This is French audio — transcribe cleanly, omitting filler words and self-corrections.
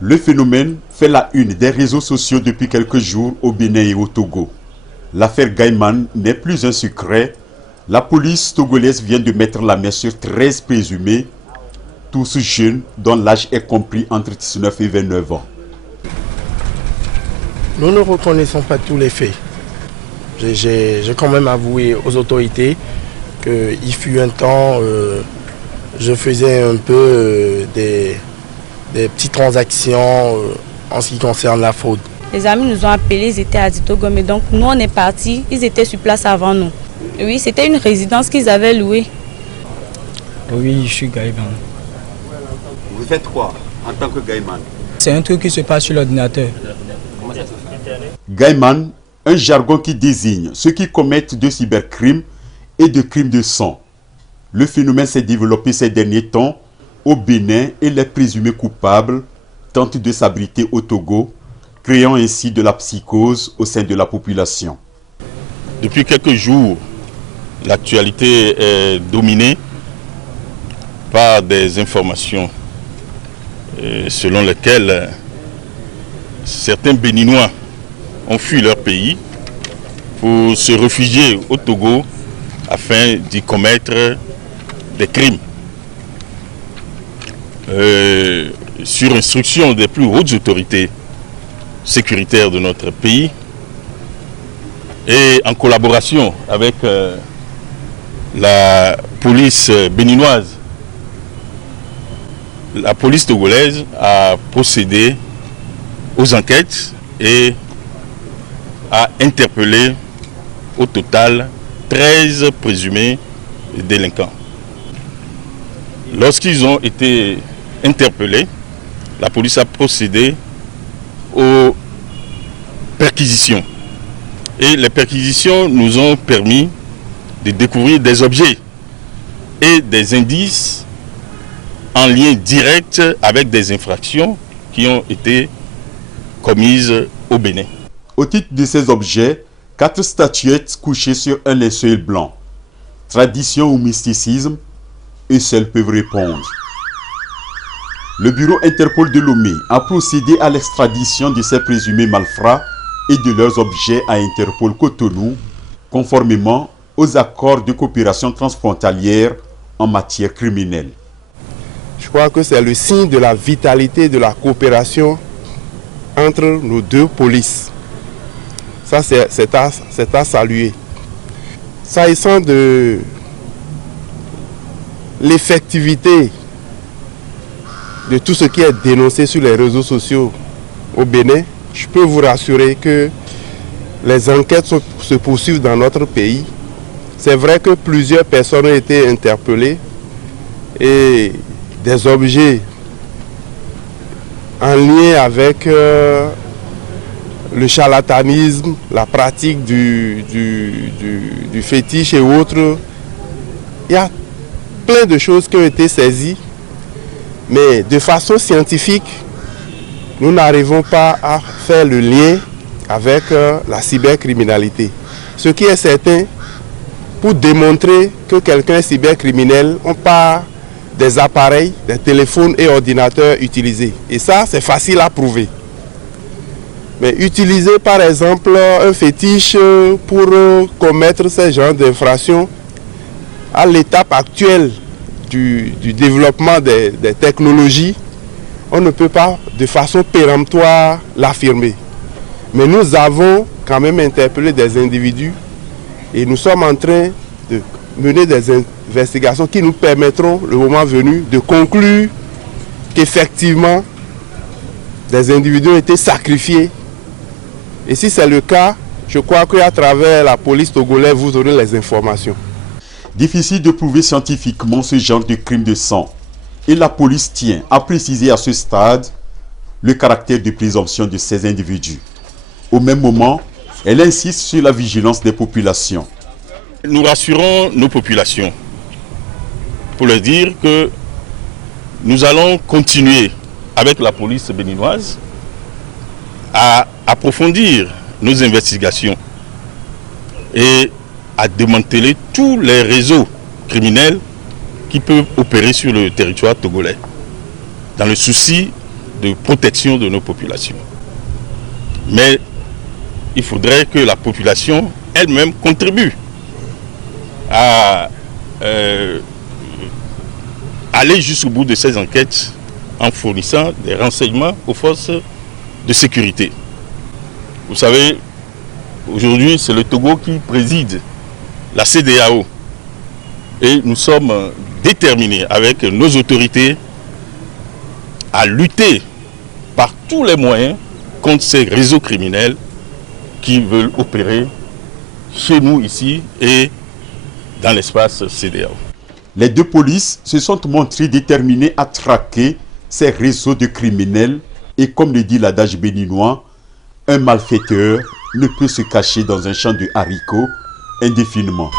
Le phénomène fait la une des réseaux sociaux depuis quelques jours au Bénin et au Togo. L'affaire Gaiman n'est plus un secret. La police togolaise vient de mettre la main sur 13 présumés, tous jeunes dont l'âge est compris entre 19 et 29 ans. Nous ne reconnaissons pas tous les faits. J'ai quand même avoué aux autorités qu'il fut un temps, je faisais un peu des petites transactions en ce qui concerne la fraude. Les amis nous ont appelés, ils étaient à Ditogo, mais donc nous on est partis, ils étaient sur place avant nous. Oui, c'était une résidence qu'ils avaient louée. Oui, je suis Gaiman. Vous faites quoi en tant que Gaiman? C'est un truc qui se passe sur l'ordinateur. Gaiman, un jargon qui désigne ceux qui commettent de cybercrimes et de crimes de sang. Le phénomène s'est développé ces derniers temps au Bénin et les présumés coupables tentent de s'abriter au Togo, créant ainsi de la psychose au sein de la population. Depuis quelques jours, l'actualité est dominée par des informations selon lesquelles certains Béninois ont fui leur pays pour se réfugier au Togo afin d'y commettre des crimes. Sur instruction des plus hautes autorités sécuritaires de notre pays et en collaboration avec la police béninoise, la police togolaise a procédé aux enquêtes et a interpellé au total 13 présumés délinquants. Lorsqu'ils ont été interpellés, la police a procédé aux perquisitions. Et les perquisitions nous ont permis de découvrir des objets et des indices en lien direct avec des infractions qui ont été commises au Bénin. Au titre de ces objets, 4 statuettes couchées sur un linceul blanc. Tradition ou mysticisme, eux seuls peuvent répondre. Le bureau Interpol de Lomé a procédé à l'extradition de ces présumés malfrats et de leurs objets à Interpol Cotonou, conformément aux accords de coopération transfrontalière en matière criminelle. Je crois que c'est le signe de la vitalité de la coopération entre nos deux polices. Ça, c'est à saluer. S'agissant de l'effectivité de tout ce qui est dénoncé sur les réseaux sociaux au Bénin, je peux vous rassurer que les enquêtes se poursuivent dans notre pays. C'est vrai que plusieurs personnes ont été interpellées et des objets en lien avec le charlatanisme, la pratique du fétiche et autres. Il y a plein de choses qui ont été saisies, mais de façon scientifique, nous n'arrivons pas à faire le lien avec la cybercriminalité. Ce qui est certain, pour démontrer que quelqu'un est cybercriminel, on part des appareils, des téléphones et ordinateurs utilisés. Et ça, c'est facile à prouver. Mais utiliser par exemple un fétiche pour commettre ce genre d'infractions, à l'étape actuelle du développement des technologies, on ne peut pas de façon péremptoire l'affirmer. Mais nous avons quand même interpellé des individus et nous sommes en train de mener des investigations qui nous permettront, le moment venu, de conclure qu'effectivement des individus ont été sacrifiés. Et si c'est le cas, je crois qu'à travers la police togolaise, vous aurez les informations. Difficile de prouver scientifiquement ce genre de crime de sang. Et la police tient à préciser à ce stade le caractère de présomption de ces individus. Au même moment, elle insiste sur la vigilance des populations. Nous rassurons nos populations pour leur dire que nous allons continuer avec la police béninoise à approfondir nos investigations et à démanteler tous les réseaux criminels qui peuvent opérer sur le territoire togolais, dans le souci de protection de nos populations. Mais il faudrait que la population elle-même contribue à aller jusqu'au bout de ces enquêtes en fournissant des renseignements aux forces de sécurité. Vous savez, aujourd'hui, c'est le Togo qui préside la CEDEAO. Et nous sommes déterminés avec nos autorités à lutter par tous les moyens contre ces réseaux criminels qui veulent opérer chez nous ici et dans l'espace CEDEAO. Les deux polices se sont montrées déterminées à traquer ces réseaux de criminels et comme le dit l'adage béninois, un malfaiteur ne peut se cacher dans un champ de haricots indéfiniment.